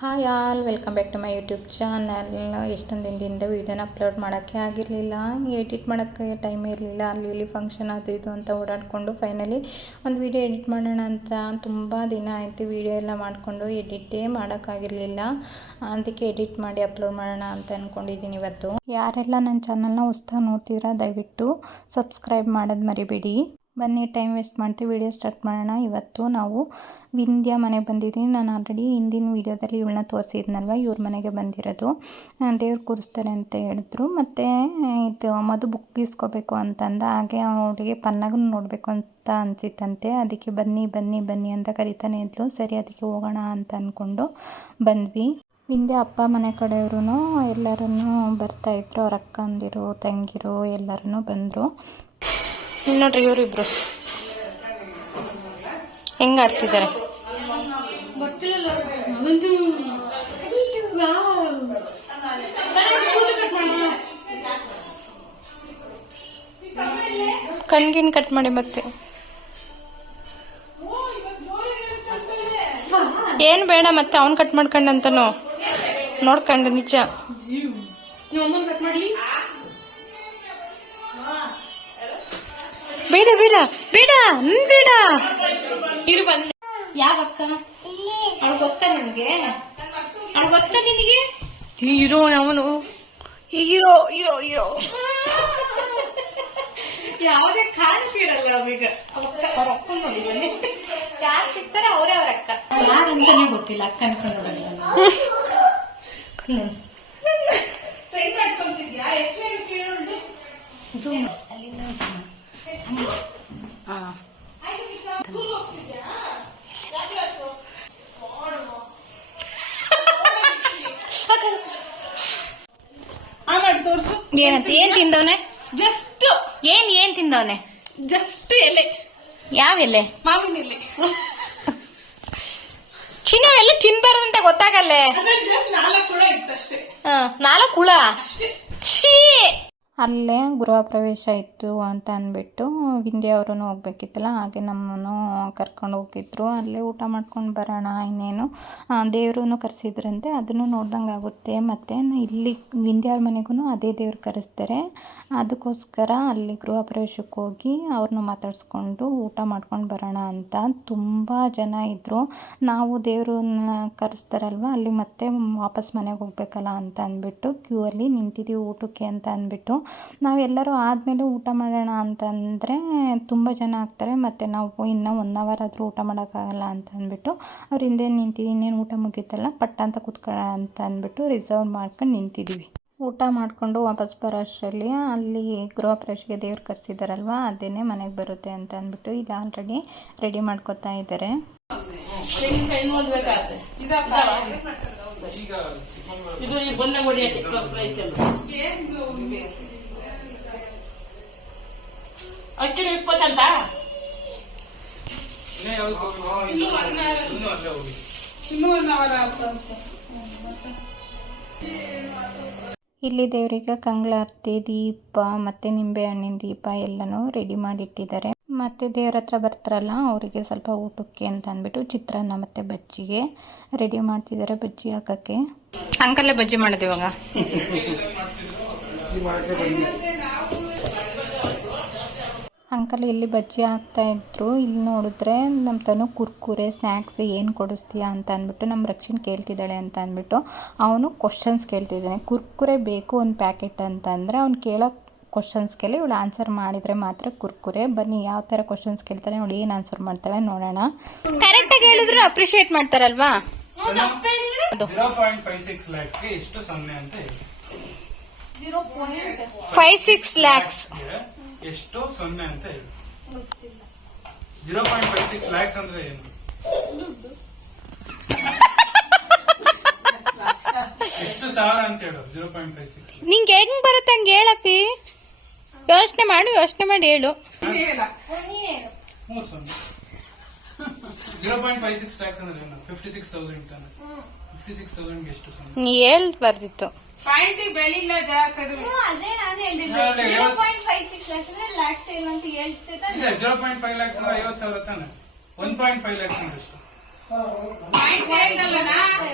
Hi all welcome back to my YouTube channel ಎಷ್ಟೊಂದು ದಿನದಿಂದ ವೀಡಿಯೋನ ಅಪ್ಲೋಡ್ ಮಾಡೋಕ್ಕೆ ಆಗಿರಲಿಲ್ಲ ಎಡಿಟ್ ಮಾಡೋಕ್ಕೆ ಟೈಮ್ ಇರಲಿಲ್ಲ, ಅಲ್ಲಿ ಇಲ್ಲಿ ಫಂಕ್ಷನ್ ಅದು ಇದು ಅಂತ ಓಡಾಡಿಕೊಂಡು ಫೈನಲಿ ಒಂದು ವೀಡಿಯೋ ಎಡಿಟ್ ಮಾಡೋಣ ಅಂತ ತುಂಬ ದಿನ ಆಯಿತು ವೀಡಿಯೋ ಎಲ್ಲ ಮಾಡಿಕೊಂಡು ಎಡಿಟೇ ಮಾಡೋಕ್ಕಾಗಿರಲಿಲ್ಲ ಅದಕ್ಕೆ ಎಡಿಟ್ ಮಾಡಿ ಅಪ್ಲೋಡ್ ಮಾಡೋಣ ಅಂತ ಅಂದ್ಕೊಂಡಿದ್ದೀನಿ ಇವತ್ತು. ಯಾರೆಲ್ಲ ನನ್ನ ಚಾನಲ್ನ ಹೊಸ್ದಾಗಿ ನೋಡ್ತೀರಾ ದಯವಿಟ್ಟು ಸಬ್ಸ್ಕ್ರೈಬ್ ಮಾಡೋದು ಮರಿಬೇಡಿ. ಬನ್ನಿ ಟೈಮ್ ವೇಸ್ಟ್ ಮಾಡ್ತೀವಿ ವಿಡಿಯೋ ಸ್ಟಾರ್ಟ್ ಮಾಡೋಣ. ಇವತ್ತು ನಾವು ವಿಂಧ್ಯ ಮನೆಗೆ ಬಂದಿದ್ದೀನಿ. ನಾನು ಆಲ್ರೆಡಿ ಹಿಂದಿನ ವೀಡಿಯೋದಲ್ಲಿ ಇವಳನ್ನ ತೋರಿಸಿದ್ನಲ್ವ? ಇವ್ರ ಮನೆಗೆ ಬಂದಿರೋದು. ದೇವ್ರು ಕೂರಿಸ್ತಾರೆ ಅಂತ ಹೇಳಿದ್ರು. ಮತ್ತು, ಇದು ಮದು ಬುಕ್ ಇಸ್ಕೋಬೇಕು ಅಂತಂದ. ಹಾಗೆ ಅವಳಿಗೆ ಪನ್ನಾಗೂ ನೋಡಬೇಕು ಅಂತ ಅನಿಸಿತ್ತಂತೆ. ಅದಕ್ಕೆ ಬನ್ನಿ ಬನ್ನಿ ಬನ್ನಿ ಅಂತ ಕರಿತಾನೆ ಇದ್ಲು. ಸರಿ, ಅದಕ್ಕೆ ಹೋಗೋಣ ಅಂತ ಅಂದ್ಕೊಂಡು ಬಂದ್ವಿ. ಹಿಂದೆ ಅಪ್ಪ ಮನೆ ಕಡೆಯವ್ರೂ ಎಲ್ಲರೂ ಬರ್ತಾಯಿದ್ರು ಅವ್ರ ಅಕ್ಕಂದಿರು ತಂಗಿರು ಎಲ್ಲರೂ ಬಂದರು. ನೋಡ್ರಿ ಇವರಿಬ್ರು. ಹೆಂಗ ಆಡ್ತಿದ್ದಾರೆ? ಕಣ್ಗಿನ್ ಕಟ್ ಮಾಡಿ ಮತ್ತೆ. ಏನ್ ಬೇಡ ಮತ್ತೆ ಅವನ್ ಕಟ್ ಮಾಡ್ಕೊಂಡಂತನು. ನೋಡ್ಕಂಡು ನಿಜ. ಬೇಡ ಬೇಡ ಬೇಡ ಬೇಡ. ಇರು ಬಂದ ಯಾವ ಅಕ್ಕ? ಅವ್ಳು ಗೊತ್ತಾ ನಿನಗೆ? ಅವ್ಳು ಗೊತ್ತಾ ನಿನಗೆ? ಹೀರೋ ಅವನು ಹೀರೋ ಹೀರೋ ಹೀರೋ. ಯಾವುದೇ ಕಾಣಿಸಿರಲ್ಲ ಅವೀಗ ಅವ್ರ ಅಕ್ಕ ನೋಡಿದ್ದಾನೆ ಯಾರು ಸಿಗ್ತಾರೆ ಅವರೇ ಅವ್ರ ಅಕ್ಕ. ಯಾರಂತಾನೆ ಗೊತ್ತಿಲ್ಲ ಅಕ್ಕ ಅನ್ಕೊಂಡು ಜೂಮ್ ಎಷ್ಟು zoom. ಹಾ ಆಮೇಲೆ ತೋರ್ಸು ಏನಂತ ಏನ್ ತಿಂದವನೆ ಜಸ್ಟ್ ಏನ್ ತಿಂದವನೆ ಜಸ್ಟ್ ಎಲೆ. ಯಾವ ಎಲೆ? ಮಾವಿನ ಎಲೆ. ಚಿನ್ನ ಎಲ್ಲಿ ತಿನ್ಬಾರ್ದಂತೆ ಗೊತ್ತಾಗಲ್ಲೇ? ನಾಲ್ಕು ಕೂಡ ಇತ್ತಷ್ಟೇ. ನಾಲ್ಕು ಹುಳ? ಛೀ! ಅಲ್ಲೇ ಗೃಹ ಪ್ರವೇಶ ಇತ್ತು ಅಂತ ಅಂದ್ಬಿಟ್ಟು ವಿಂದ್ಯ ಅವರು ಹೋಗ್ಬೇಕಿತ್ತಲ್ಲ, ಹಾಗೆ ನಮ್ಮನ್ನು ಕರ್ಕೊಂಡು ಹೋಗಿದ್ರು. ಅಲ್ಲೇ ಊಟ ಮಾಡ್ಕೊಂಡು ಬರೋಣ, ಇನ್ನೇನು? ದೇವ್ರೂ ಕರೆಸಿದ್ರಂತೆ, ಅದನ್ನು ನೋಡ್ದಂಗೆ ಆಗುತ್ತೆ ಮತ್ತು ಇಲ್ಲಿ ವಿಂದ್ಯ ಅವ್ರ ಮನೆಗೂ ಅದೇ ದೇವ್ರು ಕರೆಸ್ತಾರೆ. ಅದಕ್ಕೋಸ್ಕರ ಅಲ್ಲಿ ಗೃಹ ಪ್ರವೇಶಕ್ಕೆ ಹೋಗಿ ಅವ್ರನ್ನ ಮಾತಾಡಿಸ್ಕೊಂಡು ಊಟ ಮಾಡ್ಕೊಂಡು ಬರೋಣ ಅಂತ ತುಂಬ ಜನ ಇದ್ದರು ನಾವು ದೇವ್ರನ್ನ ಕರೆಸ್ತಾರಲ್ವ, ಅಲ್ಲಿ ಮತ್ತೆ ವಾಪಸ್ ಮನೆಗೆ ಹೋಗ್ಬೇಕಲ್ಲ ಅಂತ ಅಂದ್ಬಿಟ್ಟು ಕ್ಯೂ ಅಲ್ಲಿ ನಿಂತಿದ್ದೀವಿ ಊಟಕ್ಕೆ ಅಂತ ಅಂದ್ಬಿಟ್ಟು. ನಾವೆಲ್ಲರೂ ಆದಮೇಲೆ ಊಟ ಮಾಡೋಣ ಅಂತಂದರೆ ತುಂಬ ಜನ ಆಗ್ತಾರೆ. ಮತ್ತು ನಾವು ಇನ್ನೂ ಒನ್ ಅವರ್ ಆದರೂ ಊಟ ಮಾಡೋಕ್ಕಾಗಲ್ಲ ಅಂತ ಅಂದ್ಬಿಟ್ಟು ಅವ್ರ ಹಿಂದೆ ನಿಂತಿ ಇನ್ನೇನು ಊಟ ಮುಗೀತಲ್ಲ ಪಟ್ಟ ಅಂತ ಕೂತ್ಕೊಳ್ಳೋಣ ಅಂತ ಅಂದ್ಬಿಟ್ಟು ರಿಸರ್ವ್ ಮಾಡ್ಕೊಂಡು ನಿಂತಿದ್ದೀವಿ ಊಟ ಮಾಡಿಕೊಂಡು ವಾಪಸ್ ಬರೋ ಅಷ್ಟರಲ್ಲಿ ಅಲ್ಲಿ ಗೃಹ ಪ್ರವೇಶಕ್ಕೆ ದೇವ್ರು ಕರೆಸಿದಾರಲ್ವ, ಅದೇನೇ ಮನೆಗೆ ಬರುತ್ತೆ ಅಂತ ಅಂದ್ಬಿಟ್ಟು ಇಲ್ಲಿ ಆಲ್ರೆಡಿ ರೆಡಿ ಮಾಡ್ಕೊತಾ ಇದ್ದಾರೆ ಇದು ಅಕ್ಕಿ ಇಪ್ಪತ್ತಂತ ಇನ್ನೇ ಯಾವ್ದು ಹೋಗಿ ಇನ್ನೂ ಅಲ್ಲೇ ಹೋಗಿ. ಇನ್ನೂ ಒಂದು ಅವರ ಇಲ್ಲಿ ದೇವರಿಗೆ ಕಂಗಳಾರತಿ ದೀಪ ಮತ್ತು ನಿಂಬೆಹಣ್ಣಿನ ದೀಪ ಎಲ್ಲನೂ ರೆಡಿ ಮಾಡಿಟ್ಟಿದ್ದಾರೆ. ಮತ್ತೆ ದೇವ್ರ ಹತ್ರ ಬರ್ತಾರಲ್ಲ ಅವರಿಗೆ ಸ್ವಲ್ಪ ಊಟಕ್ಕೆ ಅಂತ ಅಂದ್ಬಿಟ್ಟು ಚಿತ್ರಾನ್ನ ಮತ್ತೆ ಬಜ್ಜಿಗೆ ರೆಡಿ ಮಾಡ್ತಿದ್ದಾರೆ ಬಜ್ಜಿ ಹಾಕಕ್ಕೆ. ಅಂಕಲ್ಲೇ ಬಜ್ಜಿ ಮಾಡೋದು ಇವಾಗ? ಅಂಕಲ್ ಇಲ್ಲಿ ಬಜ್ಜಿ ಹಾಕ್ತಾ ಇದ್ರು. ಇಲ್ಲಿ ನೋಡಿದ್ರೆ ನಮ್ಮ ತನು ಕುರ್ಕುರೆ ಸ್ನ್ಯಾಕ್ಸ್ ಏನು ಕೊಡಿಸ್ತೀಯಾ ಅಂತ ಅಂದ್ಬಿಟ್ಟು ನಮ್ಮ ರಕ್ಷಣ್ ಕೇಳ್ತಿದ್ದಾಳೆ ಅಂತ ಅಂದ್ಬಿಟ್ಟು ಅವನು ಕ್ವಶನ್ಸ್ ಕೇಳ್ತಿದ್ದಾನೆ. ಕುರ್ಕುರೆ ಬೇಕು ಒಂದು ಪ್ಯಾಕೆಟ್ ಅಂತಂದರೆ ಅವ್ನು ಕೇಳೋ ಕೇಳಿ ಇವಳು ಆನ್ಸರ್ ಮಾಡಿದರೆ ಮಾತ್ರ ಕುರ್ಕುರೆ. ಬನ್ನಿ ಯಾವ ಥರ ಕ್ವಶನ್ಸ್ ಕೇಳ್ತಾನೆ ಅವಳು ಏನು ಆನ್ಸರ್ ಮಾಡ್ತಾಳೆ ನೋಡೋಣ. ಕರೆಕ್ಟಾಗಿ ಹೇಳಿದ್ರು ಅಪ್ರಿಷಿಯೇಟ್ ಮಾಡ್ತಾರಲ್ವಾ? ಫೈವ್ ಸಿಕ್ಸ್ ಲ್ಯಾಕ್ಸ್ ಎಷ್ಟು ಸೊನ್ನೆ ಅಂತ ಹೇಳಿ zero point five six lakhs ಅಂದ್ರೆ ಏನು? ಎಷ್ಟು ಸಾವಿರ ಅಂತ ಹೇಳು ಜೀರೋ ಪಾಯಿಂಟ್ ಫೈವ್ ಸಿಕ್ಸ್ ನಿಂಗೆ ಹೆಂಗ್ ಬರುತ್ತೆ ಹಂಗೆ ಹೇಳಪ್ಪಿ? ಯೋಚನೆ ಮಾಡು ಯೋಚನೆ ಮಾಡಿ ಹೇಳು. ಮೂರು ಸೊನ್ನೆ. Zero point five six lakhs ಅಂದ್ರೆ ಏನು? ಫಿಫ್ಟಿ ಸಿಕ್ಸ್ ತೌಸಂಡ್ ತಾನೆ ಫಿಫ್ಟಿ ಸಿಕ್ಸ್ ತೌಸಂಡ್ ಎಷ್ಟು ಸೊನ್ನೆ? ನೀ ಹೇಳ್ಬಾರ್ದಿತ್ತು ಪಾಯಿಂಟ್ ಬೆಳಿಲ್ಲ ಜಾಕದು ಅದೇ ನಾನು ಹೇಳಿದ್ದು. ಅದೇ, zero point five six lakhs ಅಂದ್ರೆ ಲ್ಯಾಕ್ಸ್ ಏನಂತ ಜೀರೋ ಪಾಯಿಂಟ್ ಫೈವ್ ಲ್ಯಾಕ್ಸ್ ಅಂದ್ರೆ ಐವತ್ತು ಸಾವಿರ ತಾನೆ. ಒನ್ ಪಾಯಿಂಟ್ ಫೈವ್ ಲ್ಯಾಕ್ಸ್ ಅಂದ್ರೆ ಎಷ್ಟು?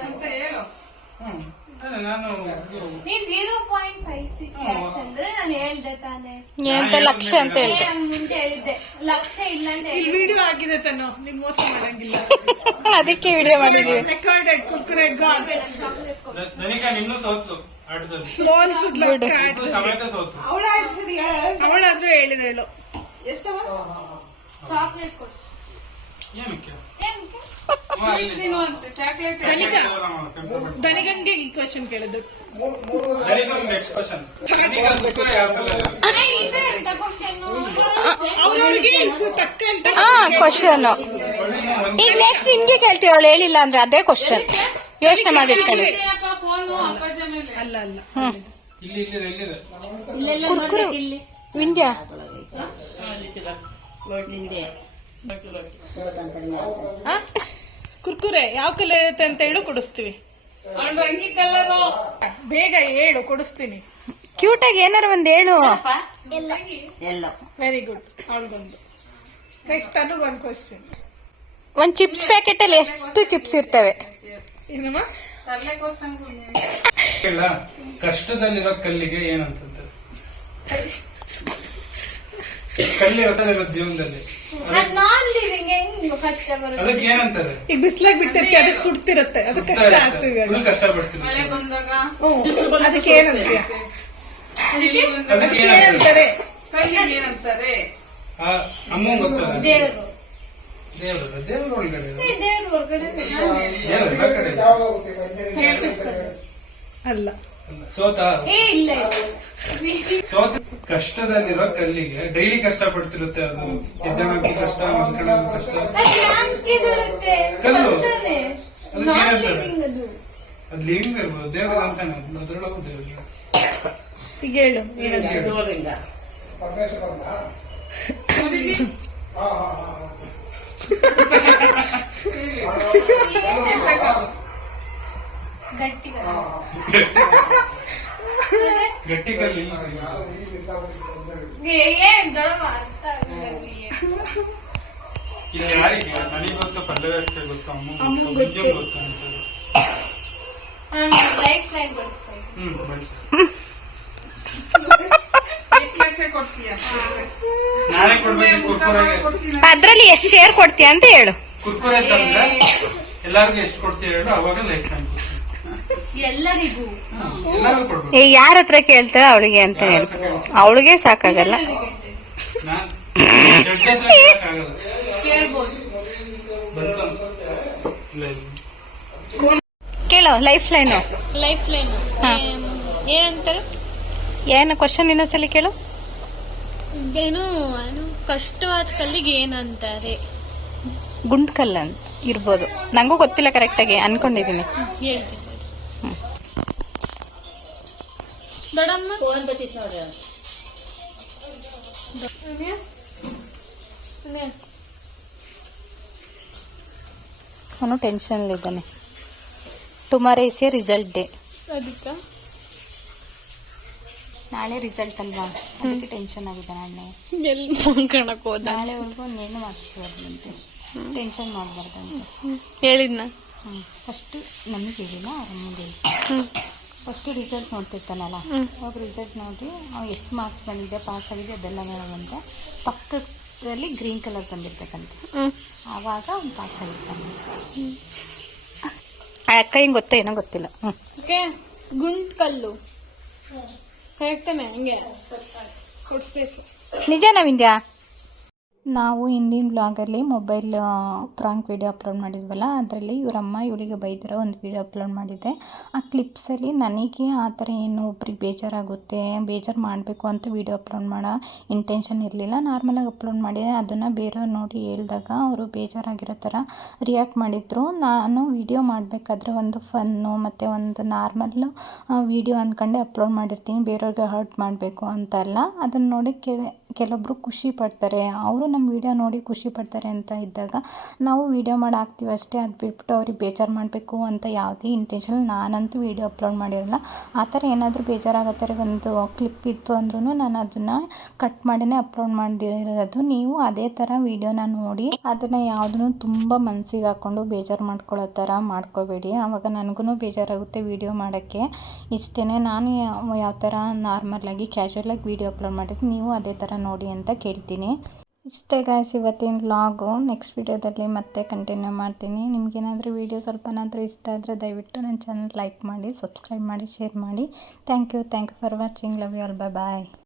ಅಂತ ಹೇಳು. ಹ್ಮ್ ಅದೇ ನಾನು ಇದು- ನೀನ್ zero point five six lakhs ಅಂದ್ರೆ ನಾನು ಹೇಳ್ದೆ ತಾನೆ. ಎಂತ ಲಕ್ಷ ಅಂತ ಹೇಳ್ದೆ. ನಾನು ಮುಂಚೆ ಹೇಳಿದ್ದೆ. ಲಕ್ಷ ಇಲ್ಲ ಅಂತ ಇಲ್ಲಿ ವಿಡಿಯೋ ಆಗಿದೆ ತಾನು ನೀನ್ ಮೋಸ ಮಾಡಂಗಿಲ್ಲ. ಅದಕ್ಕೆ ವಿಡಿಯೋ ಮಾಡಿದೀವಿ. ರೆಕಾರ್ಡೆಡ್ ಕುರ್ಕುರೆ ಗಾಡ್ ನಿನ್ನೂ ಸೋತ್ಲು ಆಟದಲ್ಲಿ. ಫುಡ್ ಅವಳಾದ್ರೂ ಚಾಕ್ಲೇಟ್ ದನಿಗಂಗೆ ಈ ಕ್ವಶನ್ ಕೇಳಿದ್ದು. ಕ್ವಶನ್ ಈಗ ನೆಕ್ಸ್ಟ್ ನಿಮ್ಗೆ ಕೇಳ್ತೀವಿ ಅವಳು ಹೇಳಿಲ್ಲ ಅಂದ್ರೆ ಅದೇ ಕ್ವಶನ್ ಯೋಚನೆ ಮಾಡಿ ಇಟ್ಕೊಳ್ಳಿ. ಅಲ್ಲ ಅಲ್ಲ. ಕುರ್ಕುರು. ಯಾವ ಕಲರ್ ಇರುತ್ತೆ ಅಂತ ಹೇಳು ಕೊಡಿಸ್ತೀವಿ. ಬೇಗ ಹೇಳು ಕೊಡಿಸ್ತೀನಿ. ಕ್ಯೂಟ್ ಆಗಿ ಏನಾರ ಒಂದ್ ಹೇಳು. ವೆರಿ ಗುಡ್ ಅವಳಿಗೊಂದು ನೆಕ್ಸ್ಟ್ ಅನ್ನು ಒಂದು ಕ್ವಶನ್ ಒಂದ್ ಚಿಪ್ಸ್ ಪ್ಯಾಕೆಟ್ ಅಲ್ಲಿ ಎಷ್ಟು ಚಿಪ್ಸ್ ಇರ್ತವೆ? ಏನಮ್ಮ? ಕಷ್ಟದಲ್ಲಿರೋ ಕಲ್ಲಿಗೆ ಏನಂತ ಕಲ್ಲಿ ಇರೋದಿರೋ ಜೀವನದಲ್ಲಿ. ಅದಕ್ಕೆ ಏನಂತಾರೆ ಈಗ ಬಿಸ್ಲಾಗ್ ಬಿಟ್ಟಿರ್ತಿ ಅದಕ್ಕೆ ಸುಡ್ತಿರತ್ತೆ. ಅದಕ್ಕೆ ಕಷ್ಟ ಆಗ್ತೀವಿ ಆಗ. ಫುಲ್ ಕಷ್ಟ ಪಡ್ತೀನಿ. ಹ್ಮ್. ಅದಕ್ಕೆ ಏನಂತೀಯ? ಅದಕ್ಕೆ ಅದಕ್ಕೆ ಏನಂತಾರೆ? ಅಮ್ಮ ಗೊತ್ತಲ್ಲ ದೇವ್ರು ಒಳಗಡೆ ಇರೋದು. ಏ, ದೇವ್ರು ಹೊರಗಡೆ ದೇವ್ರು ಎಲ್ಲ ಕಡೆ ಇದೆ. ಅಲ್ಲ. ಅಲ್ಲ. ಸೋತ. ಏ ಇಲ್ಲ ಇಲ್ಲ. ಸೋತ. ಕಷ್ಟದಲ್ಲಿರೋ ಕಲ್ಲಿಗೆ ಡೈಲಿ ಕಷ್ಟ ಪಡ್ತಿರುತ್ತೆ ಅದು. ಎದ್ದು ಕಷ್ಟ ಮಲ್ಕೊಳ್ಳೋದು ಕಷ್ಟ. ಕಲ್ಲು. ಅದಕ್ಕೆ ಅದು. ಲಿವಿಂಗ್ ಇರ್ಬೋದು ದೇವ್ರ ಅಂತಾನೆ ಅದ್ರೊಳಗೂ ದೇವ್ರ ಈಗ ಹೇಳು. ಏನಂತ? ಗಟ್ಟಿ ಗಟ್ಟಿ ಕಲ್ಲಿ ಇಲ್ಲ. ಏನ್ ದಳವ ಅರ್ಥ ಆಗಿಲ್ಲ. ಇಲ್ಲಿ ಯಾರಿಗೆ ನನಗೆ ಗೊತ್ತು ಪಲ್ಲವಕ್ಕೆ ಗೊತ್ತು ಅಮ್ಮ ಅಮ್ಮಂಗ್ ಗೊತ್ತು ಗೊತ್ತು. ಅಜ್ಜಿಗ್ ಗೊತ್ತು ಅನ್ಸೋದು ನಾನು ಲೈಫ್ ಲೈನ್ ಬಳಸ್ತಾ ಇದ್ದೀನಿ ಹ್ಮ್ ಬಳ್ಸಿ ನಾಳೆ ಕೊಡ್ಬೇಕು ಕುರ್ಕುರೆಗೆ ಅದ್ರಲ್ಲಿ ಎಷ್ಟು ಶೇರ್ ಕೊಡ್ತೀಯ ಅಂತ ಹೇಳು. ಕುರ್ಕುರೆ ತಂದ್ರೆ ಎಲ್ಲಾರ್ಗು ಎಷ್ಟು ಕೊಡ್ತೀಯ ಹೇಳು ಅವಾಗ ಲೈಫ್ ಟೈಮ್ ಎಲ್ಲರಿಗೂ. ಈಗ ಯಾರ ಹತ್ರ ಕೇಳ್ತಾಳೆ ಅವಳಿಗೆ ಅಂತ ಹೇಳು. ಅವಳಿಗೆ ಸಾಕಾಗಲ್ಲ. ಕೇಳೋ ಲೈಫ್ ಲೈನು ಲೈಫ್ ಲೈನ್. ಏನಂತಾರೆ ಏನು ಕ್ವಶನ್ ಇನ್ನೊಂದ್ಸಲಿ ಕೇಳು. ಏನು ಕಷ್ಟವಾದ ಕಲ್ಲಿಗೆ ಏನಂತಾರೆ? ಗುಂಡ್ಕಲ್ ಅಂತ ಇರ್ಬೋದು. ನಂಗೂ ಗೊತ್ತಿಲ್ಲ ಕರೆಕ್ಟಾಗಿ ಅನ್ಕೊಂಡಿದ್ದೀನಿ ಹೇಳ್ತೀನಿ. ಟೆನ್ಶನ್ ಇದ್ದಾನೆ ಅವನು ಟೆನ್ಷನಲ್ಲಿದ್ದಾನೆ tomorrow is a result day ಅದಕ್ಕ? ನಾಳೆ ರಿಸಲ್ಟ್ ಅಲ್ವಾ? ಅದಕ್ಕೆ ಟೆನ್ಷನ್ ಆಗಿದೆ ನಾಳೆ. ಎಲ್ಲಿ ಮುನ್ಕಣಕ್ ಹೋದ? ನಾಳೆವರೆಗೂ ಒಂದೇನು ಮಾಡಿಸ್ಬಾರ್ದಂತೆ ಟೆನ್ಷನ್ ಮಾಡಬಾರ್ದಂತೆ ಹೇಳಿದ್ನ? ಹ್ಞೂ ಫಸ್ಟ್ ನಮಗೆ ಹೇಳಿಲ್ಲ ಅವ್ರ ಹ್ಮ್. First result ನೋಡ್ತಿರ್ತಾನಲ್ಲ. ಅವಾಗ ರಿಸಲ್ಟ್ ನೋಡಿ ಅವ್ನು ಎಷ್ಟು ಮಾರ್ಕ್ಸ್ ಬಂದಿದೆ ಪಾಸ್ ಆಗಿದೆ ಅದೆಲ್ಲ ನೋಡೋದಂತೆ ಪಕ್ಕದಲ್ಲಿ ಗ್ರೀನ್ ಕಲರ್ ಬಂದಿರ್ತಕ್ಕಂತೆ. ಆವಾಗ ಅವ್ನು ಪಾಸ್ ಆಗಿರ್ತಾನೆ. ಆ ಅಕ್ಕ ಹಿಂಗೆ ಗೊತ್ತಾ ಏನೋ ಗೊತ್ತಿಲ್ಲ. ಹ್ಞೂ ಓಕೆ ಗುಂಟ್ ಕಲ್ಲು ಕರೆಕ್ಟನೇ ಹಂಗೆ. ಕೊಡ್ಬೇಕು ನಿಜನಾ ವಿಂದ್ಯಾ? ನಾವು ಹಿಂದಿನ ವ್ಲಾಗಲ್ಲಿ ಮೊಬೈಲ್ ಪ್ರಾಂಕ್ ವಿಡಿಯೋ ಅಪ್ಲೋಡ್ ಮಾಡಿದ್ವಲ್ಲ, ಅದರಲ್ಲಿ ಇವರಮ್ಮ ಇವಳಿಗೆ ಬೈದಿರೋ ಒಂದು ವಿಡಿಯೋ ಅಪ್ಲೋಡ್ ಮಾಡಿದ್ದೆ. ಆ ಕ್ಲಿಪ್ಸಲ್ಲಿ ನನಗೆ ಆ ಥರ ಏನು ಒಬ್ರಿಗೆ ಬೇಜಾರಾಗುತ್ತೆ, ಬೇಜಾರು ಮಾಡಬೇಕು ಅಂತ ವಿಡಿಯೋ ಅಪ್ಲೋಡ್ ಮಾಡೋ ಇಂಟೆನ್ಷನ್ ಇರಲಿಲ್ಲ. ನಾರ್ಮಲಾಗಿ ಅಪ್ಲೋಡ್ ಮಾಡಿದೆ ಅದನ್ನು ಬೇರೆಯವ್ರು ನೋಡಿ ಹೇಳಿದಾಗ ಅವರು ಬೇಜಾರಾಗಿರೋ ಥರ ರಿಯಾಕ್ಟ್ ಮಾಡಿದರು. ನಾನು ವಿಡಿಯೋ ಮಾಡಬೇಕಾದ್ರೆ ಒಂದು ಫನ್ನು ಮತ್ತು ಒಂದು ನಾರ್ಮಲ್ ವಿಡಿಯೋ ಅಂದ್ಕೊಂಡೆ ಅಪ್ಲೋಡ್ ಮಾಡಿರ್ತೀನಿ, ಬೇರೆಯವ್ರಿಗೆ ಹರ್ಟ್ ಮಾಡಬೇಕು ಅಂತ ಅಲ್ಲ ಅದನ್ನು ನೋಡಿ ಕೆ ಕೆಲವೊಬ್ಬರು ಖುಷಿ ಪಡ್ತಾರೆ, ಅವರು ನಮ್ಮ ವಿಡಿಯೋ ನೋಡಿ ಖುಷಿ ಪಡ್ತಾರೆ ಅಂತ ಇದ್ದಾಗ ನಾವು ವಿಡಿಯೋ ಮಾಡಿ ಹಾಕ್ತೀವಿ ಅಷ್ಟೇ. ಅದು ಬಿಟ್ಬಿಟ್ಟು ಅವ್ರಿಗೆ ಬೇಜಾರು ಮಾಡಬೇಕು ಅಂತ ಯಾವುದೇ ಇಂಟೆನ್ಷನ್ ನಾನಂತೂ ವಿಡಿಯೋ ಅಪ್ಲೋಡ್ ಮಾಡಿರಲ್ಲ. ಆ ಥರ ಏನಾದರೂ ಬೇಜಾರಾಗೋ ಥರ ಒಂದು ಕ್ಲಿಪ್ ಇತ್ತು ಅಂದ್ರೂ ನಾನು ಅದನ್ನು ಕಟ್ ಮಾಡಿನೇ ಅಪ್ಲೋಡ್ ಮಾಡಿರೋದು. ನೀವು ಅದೇ ಥರ ವೀಡಿಯೋನ ನೋಡಿ ಅದನ್ನು ಯಾವುದನ್ನು ತುಂಬ ಮನಸ್ಸಿಗೆ ಹಾಕ್ಕೊಂಡು ಬೇಜಾರು ಮಾಡ್ಕೊಳ್ಳೋ ಥರ ಮಾಡ್ಕೋಬೇಡಿ. ಆವಾಗ ನನಗೂ ಬೇಜಾರಾಗುತ್ತೆ ವಿಡಿಯೋ ಮಾಡೋಕ್ಕೆ. ಇಷ್ಟೇ ನಾನು ಯಾವ ಥರ ಕ್ಯಾಶುವಲ್ ಆಗಿ ವೀಡಿಯೋ ಅಪ್ಲೋಡ್ ಮಾಡಿದ್ರೆ ನೀವು ಅದೇ ಥರ ನೋಡಿ ಅಂತ ಕೇಳ್ತೀನಿ. ಇಷ್ಟೇ ಗಾಯ್ಸ್ ಇವತ್ತಿನ ವ್ಲಾಗು ನೆಕ್ಸ್ಟ್ ವಿಡಿಯೋದಲ್ಲಿ ಮತ್ತೆ ಕಂಟಿನ್ಯೂ ಮಾಡ್ತೀನಿ. ನಿಮಗೇನಾದರೂ ವೀಡಿಯೋ ಸ್ವಲ್ಪನಾದರೂ ಇಷ್ಟ ಆದರೆ ದಯವಿಟ್ಟು ನನ್ನ ಚಾನಲ್ ಲೈಕ್ ಮಾಡಿ ಸಬ್ಸ್ಕ್ರೈಬ್ ಮಾಡಿ ಶೇರ್ ಮಾಡಿ. Thank you thank you for watching love you all bye bye